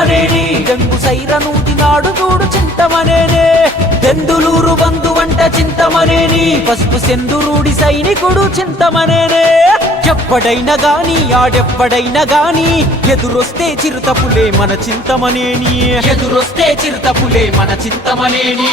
చింతమనేని గంగు సైరను నాడు చూడు చింతమనేనే దెందులూరు బంధు వంట చింతమనేని. పసుపు సెందురుడి సైనికుడు చింతమనేనే. ఎవ్వడైనా గాని ఆడెవ్వడైనా గాని ఎదురొస్తే చిరుతపులే మన చింతమనేని. ఎదురొస్తే చిరుతపులే మన చింతమనేని.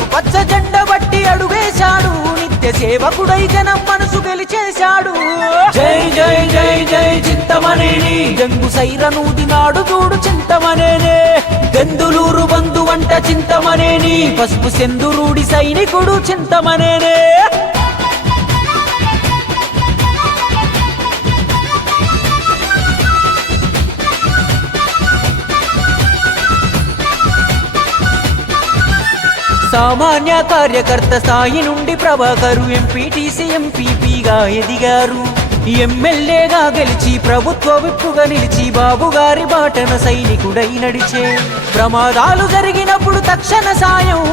సేవకుడై జనం మనసు గెలిచేశాడు. జై జై జై జై చింతమనేని. గంగు సైరను దినాడు చూడు చింతమనేనే. దెందులూరు బంధు వంట చింతమనేని. పసుపు సెందురుడి సైనికుడు చింతమనేనే. సామాన్య కార్యకర్త స్థాయి నుండి ప్రభాకరు ఎంపీటీసీ ఎంపీపీగా ఎదిగారు. ఎమ్మెల్యేగా గెలిచి ప్రభుత్వ విప్పుగా నిలిచి బాబు గారి బాటన సైనికుడై నడిచే. ప్రమాదాలు జరిగినప్పుడు తక్షణ సాయం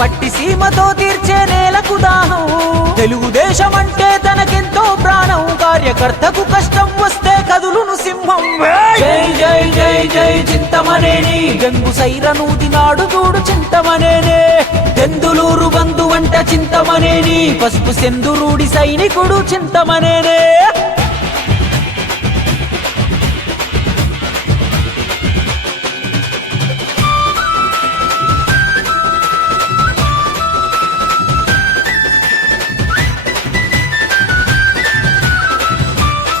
పట్టి సీమతో తీర్చే నేలకు దాహం. తెలుగుదేశం అంటే తనకెంతో ప్రాణం కార్యకర్తకు కష్టం వస్తే కదులును సింహం. జై జై జై జై చింతమనేని. గంగు సైరను దినాడు చూడు చింతమనేనే. చింతమనేని పసుపు సెందురుడి సైనికుడు చింతమనేనే.